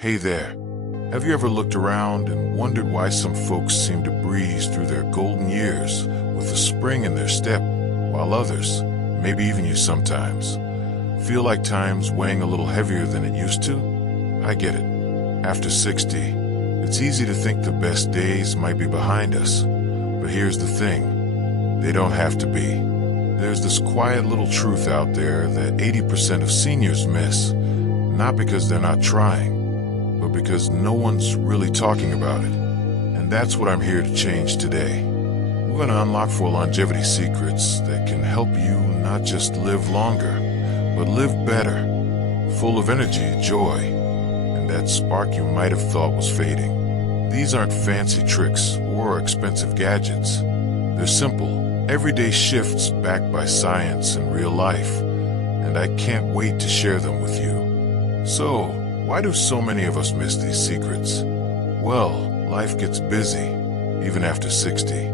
Hey there. Have you ever looked around and wondered why some folks seem to breeze through their golden years with a spring in their step, while others, maybe even you sometimes, feel like time's weighing a little heavier than it used to? I get it. After 60, it's easy to think the best days might be behind us. But here's the thing, they don't have to be. There's this quiet little truth out there that 80% of seniors miss, not because they're not trying, but because no one's really talking about it. And that's what I'm here to change today. We're going to unlock 4 longevity secrets that can help you not just live longer, but live better, full of energy, joy, and that spark you might have thought was fading. These aren't fancy tricks or expensive gadgets. They're simple, everyday shifts backed by science and real life, and I can't wait to share them with you. So, why do so many of us miss these secrets? Well, life gets busy, even after 60.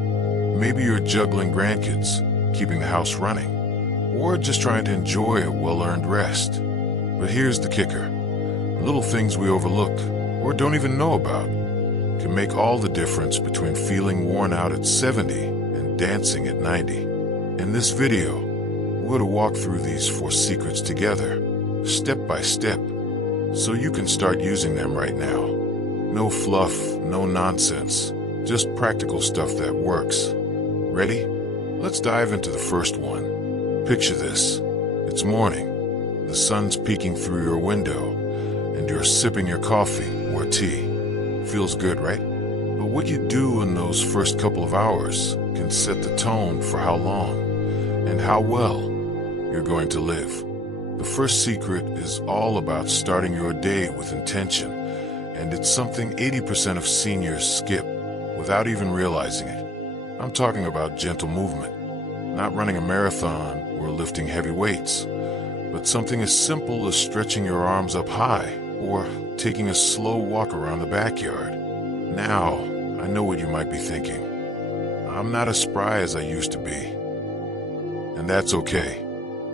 Maybe you're juggling grandkids, keeping the house running, or just trying to enjoy a well-earned rest. But here's the kicker. Little things we overlook, or don't even know about, can make all the difference between feeling worn out at 70 and dancing at 90. In this video, we're going to walk through these 4 secrets together, step by step, so you can start using them right now. No fluff, no nonsense, just practical stuff that works. Ready? Let's dive into the first one. Picture this. It's morning. The sun's peeking through your window, and you're sipping your coffee or tea. Feels good, right? But what you do in those first couple of hours can set the tone for how long and how well you're going to live. The first secret is all about starting your day with intention, and it's something 80% of seniors skip without even realizing it. I'm talking about gentle movement, not running a marathon or lifting heavy weights, but something as simple as stretching your arms up high or taking a slow walk around the backyard. Now, I know what you might be thinking. I'm not as spry as I used to be. And that's okay.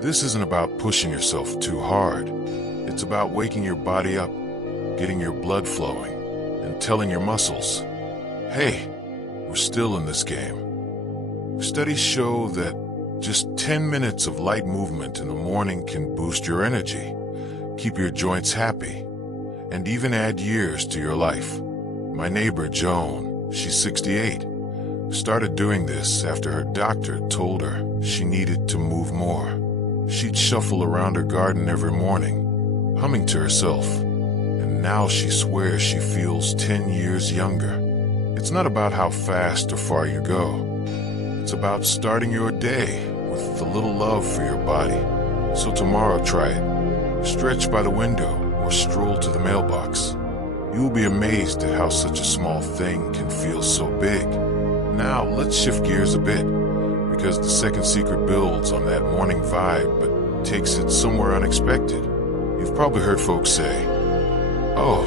This isn't about pushing yourself too hard. It's about waking your body up, getting your blood flowing, and telling your muscles, hey, we're still in this game. Studies show that just 10 minutes of light movement in the morning can boost your energy, keep your joints happy, and even add years to your life. My neighbor, Joan, she's 68, started doing this after her doctor told her she needed to move more. She'd shuffle around her garden every morning, humming to herself, and now she swears she feels 10 years younger. It's not about how fast or far you go. It's about starting your day with a little love for your body. So tomorrow, try it. Stretch by the window or stroll to the mailbox. You will be amazed at how such a small thing can feel so big. Now, let's shift gears a bit, because the second secret builds on that morning vibe but takes it somewhere unexpected. You've probably heard folks say, oh,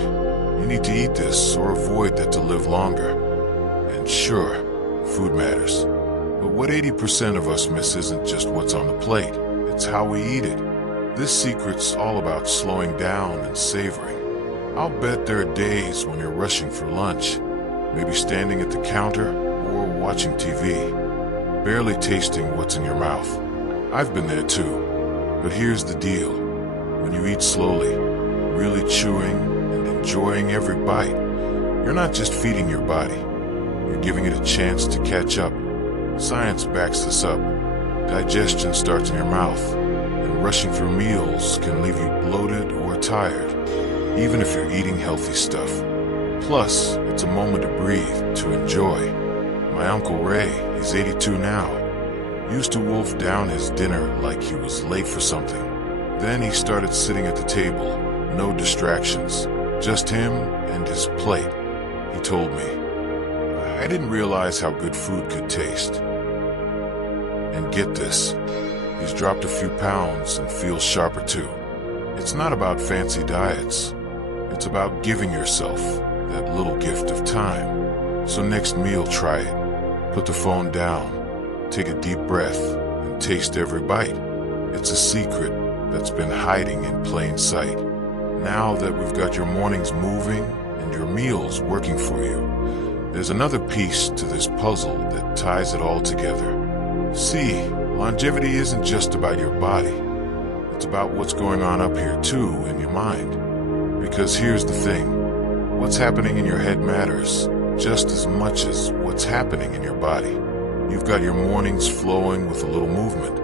you need to eat this or avoid that to live longer. And sure, food matters. But what 80% of us miss isn't just what's on the plate, it's how we eat it. This secret's all about slowing down and savoring. I'll bet there are days when you're rushing for lunch, maybe standing at the counter or watching TV, barely tasting what's in your mouth. I've been there too. But here's the deal. When you eat slowly, really chewing and enjoying every bite, you're not just feeding your body. You're giving it a chance to catch up. Science backs this up. Digestion starts in your mouth, and rushing through meals can leave you bloated or tired, even if you're eating healthy stuff. Plus, it's a moment to breathe, to enjoy. My Uncle Ray, he's 82 now, used to wolf down his dinner like he was late for something. Then he started sitting at the table, no distractions, just him and his plate. He told me, I didn't realize how good food could taste. And get this, he's dropped a few pounds and feels sharper too. It's not about fancy diets. It's about giving yourself that little gift of time. So next meal, try it. Put the phone down, take a deep breath, and taste every bite. It's a secret that's been hiding in plain sight. Now that we've got your mornings moving and your meals working for you, there's another piece to this puzzle that ties it all together. See, longevity isn't just about your body. It's about what's going on up here too in your mind. Because here's the thing, what's happening in your head matters just as much as what's happening in your body. You've got your mornings flowing with a little movement,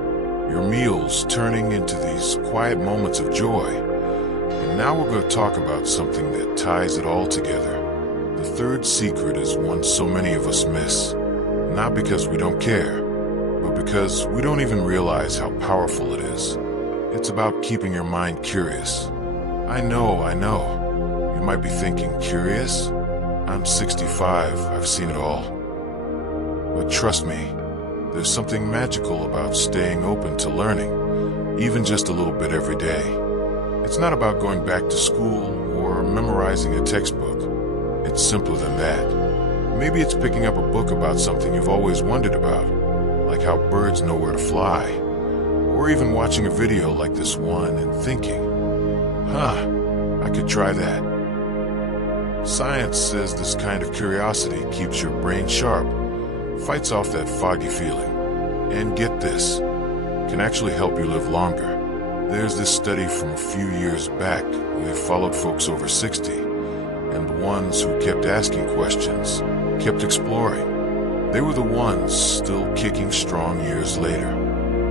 your meals turning into these quiet moments of joy. And now we're going to talk about something that ties it all together. The third secret is one so many of us miss, not because we don't care, but because we don't even realize how powerful it is. It's about keeping your mind curious. I know. You might be thinking, curious? I'm 65, I've seen it all. But trust me, there's something magical about staying open to learning, even just a little bit every day. It's not about going back to school or memorizing a textbook. It's simpler than that. Maybe it's picking up a book about something you've always wondered about, like how birds know where to fly, or even watching a video like this one and thinking, I could try that. Science says this kind of curiosity keeps your brain sharp, fights off that foggy feeling, and get this, can actually help you live longer. There's this study from a few years back where they followed folks over 60, and the ones who kept asking questions, kept exploring, they were the ones still kicking strong years later.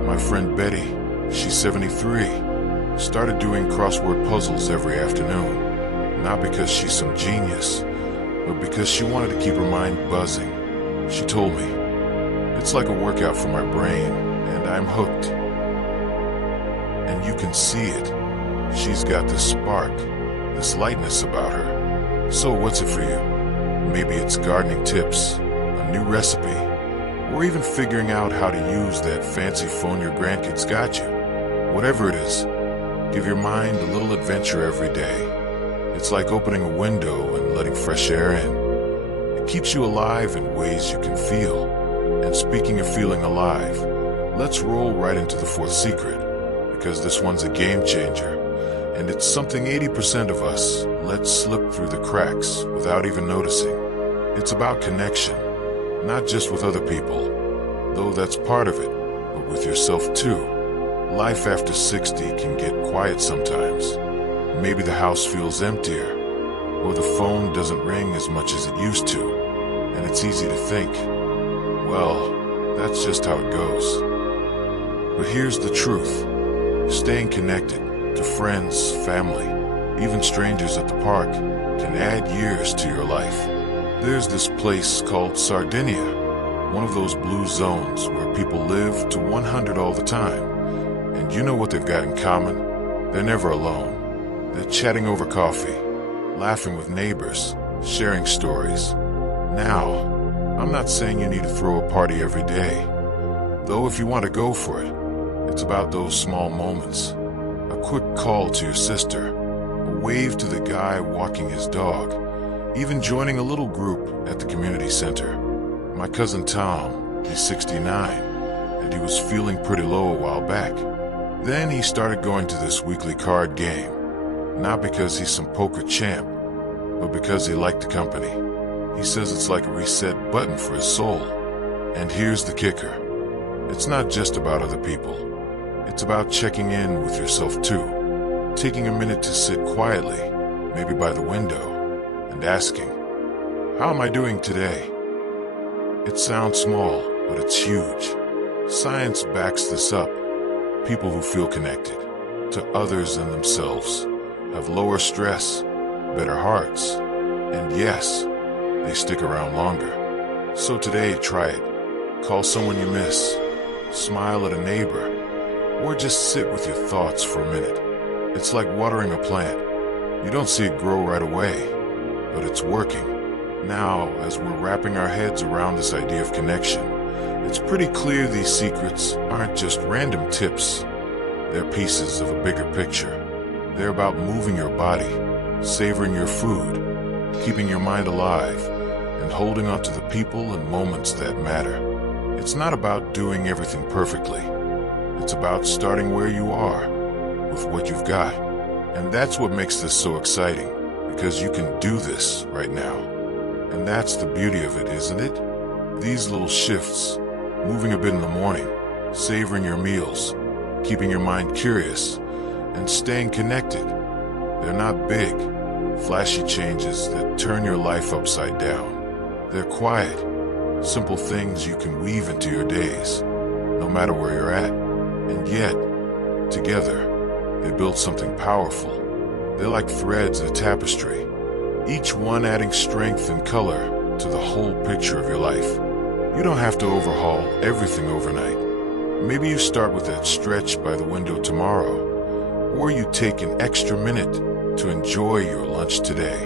My friend Betty, she's 73, started doing crossword puzzles every afternoon. Not because she's some genius, but because she wanted to keep her mind buzzing. She told me, it's like a workout for my brain, and I'm hooked. And you can see it. She's got this spark, this lightness about her. So what's it for you? Maybe it's gardening tips, a new recipe, or even figuring out how to use that fancy phone your grandkids got you. Whatever it is, give your mind a little adventure every day. It's like opening a window and letting fresh air in. It keeps you alive in ways you can feel. And speaking of feeling alive, let's roll right into the fourth secret, because this one's a game changer, and it's something 80% of us let slip through the cracks without even noticing. It's about connection, not just with other people, though that's part of it, but with yourself too. Life after 60 can get quiet sometimes. Maybe the house feels emptier, or the phone doesn't ring as much as it used to, and it's easy to think, well, that's just how it goes. But here's the truth. Staying connected to friends, family, even strangers at the park can add years to your life. There's this place called Sardinia, one of those blue zones where people live to 100 all the time. And you know what they've got in common? They're never alone. They're chatting over coffee, laughing with neighbors, sharing stories. Now, I'm not saying you need to throw a party every day, though if you want to go for it, it's about those small moments. A quick call to your sister, a wave to the guy walking his dog, even joining a little group at the community center. My cousin Tom, he's 69, and he was feeling pretty low a while back. Then he started going to this weekly card game. Not because he's some poker champ, but because he liked the company. He says it's like a reset button for his soul. And here's the kicker. It's not just about other people. It's about checking in with yourself too. Taking a minute to sit quietly, maybe by the window, and asking, how am I doing today? It sounds small, but it's huge. Science backs this up. People who feel connected to others and themselves have lower stress, better hearts, and yes, they stick around longer. So today, try it. Call someone you miss, smile at a neighbor, or just sit with your thoughts for a minute. It's like watering a plant. You don't see it grow right away, but it's working. Now, as we're wrapping our heads around this idea of connection, it's pretty clear these secrets aren't just random tips. They're pieces of a bigger picture. They're about moving your body, savoring your food, keeping your mind alive, and holding on to the people and moments that matter. It's not about doing everything perfectly. It's about starting where you are, with what you've got. And that's what makes this so exciting, because you can do this right now. And that's the beauty of it, isn't it? These little shifts, moving a bit in the morning, savoring your meals, keeping your mind curious, and staying connected. They're not big, flashy changes that turn your life upside down. They're quiet, simple things you can weave into your days, no matter where you're at. And yet, together, they build something powerful. They're like threads in a tapestry, each one adding strength and color to the whole picture of your life. You don't have to overhaul everything overnight. Maybe you start with that stretch by the window tomorrow, or you take an extra minute to enjoy your lunch today.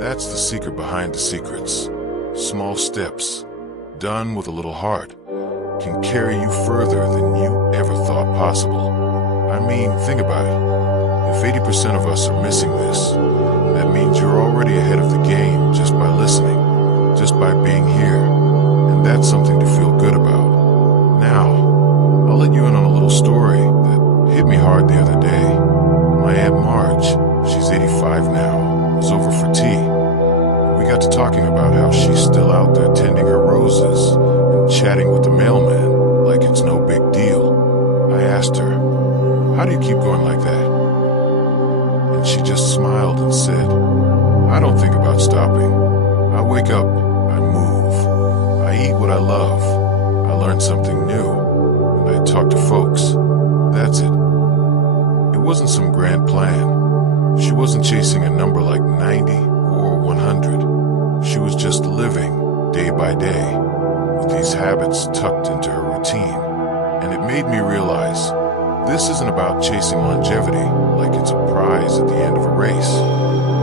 That's the secret behind the secrets. Small steps, done with a little heart, can carry you further than you ever thought possible. I mean, think about it. If 80% of us are missing this, that means you're already ahead of the game just by listening, just by being here. And that's something to feel good about. Now, I'll let you in on a little story that hit me hard the other day. My Aunt Marge, she's 85 now, was over for tea. We got to talking about how she's still out there tending her roses and chatting with the mailman like it's no big deal. I asked her, "How do you keep going like that?" And she just smiled and said, "I don't think about stopping. I wake up, I move, I eat what I love, I learn something new, and I talk to folks. That's it." It wasn't some grand plan. She wasn't chasing a number like 90 or 100. She was just living day by day with these habits tucked into her routine. And it made me realize this isn't about chasing longevity like it's a prize at the end of a race.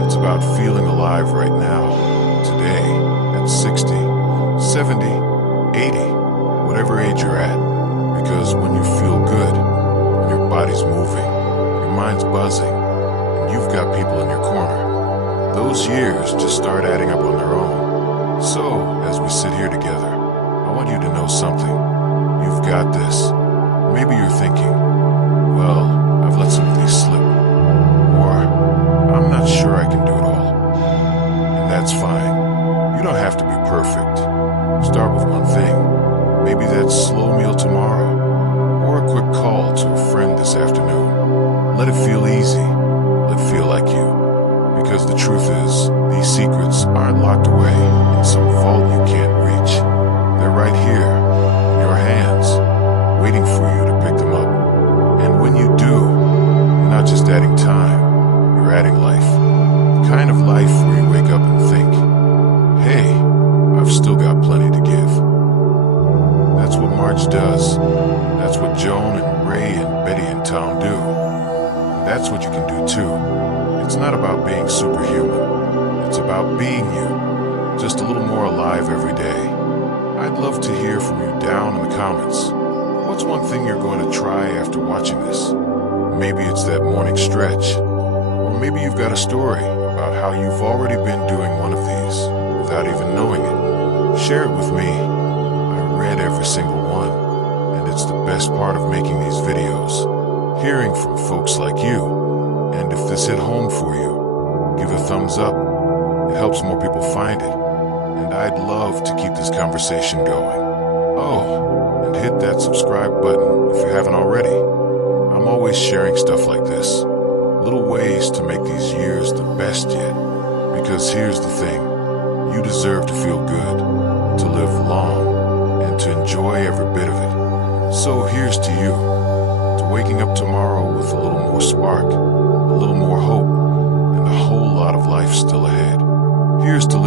It's about feeling alive right now, today, at 60, 70, 80, whatever age you're at. Because when you feel good, when your body's moving, your mind's buzzing, and you've got people in your corner, those years just start adding up on their own. So, as we sit here together, I want you to know something. You've got this. Maybe you're thinking, well, I've let some of these slip. Or, I'm not sure I can do it all. And that's fine. You don't have to be perfect. Start with one thing. Maybe that slow meal tomorrow, or a quick call to a friend this afternoon. Let it feel easy. Let it feel like you. Because the truth is, these secrets aren't locked away in some vault you can't reach. They're right here, in your hands, waiting for you to pick them up. And when you do, you're not just adding time, you're adding life. The kind of life where you wake up and think, hey, I've still got plenty to give. That's what Marge does. That's what Joan and Ray and Betty and Tom do. And that's what you can do too. It's not about being superhuman. It's about being you, just a little more alive every day. I'd love to hear from you down in the comments. What's one thing you're going to try after watching this? Maybe it's that morning stretch. Or maybe you've got a story about how you've already been doing one of these without even knowing it. Share it with me. I read every single one, and it's the best part of making these videos. Hearing from folks like you. And if this hit home for you, give a thumbs up. It helps more people find it. And I'd love to keep this conversation going. Oh, and hit that subscribe button if you haven't already. I'm always sharing stuff like this. Little ways to make these years the best yet. Because here's the thing. You deserve to feel good, to live long, and to enjoy every bit of it. So here's to you. To waking up tomorrow with a little more spark, a little more hope, and a whole lot of life still ahead. Here's to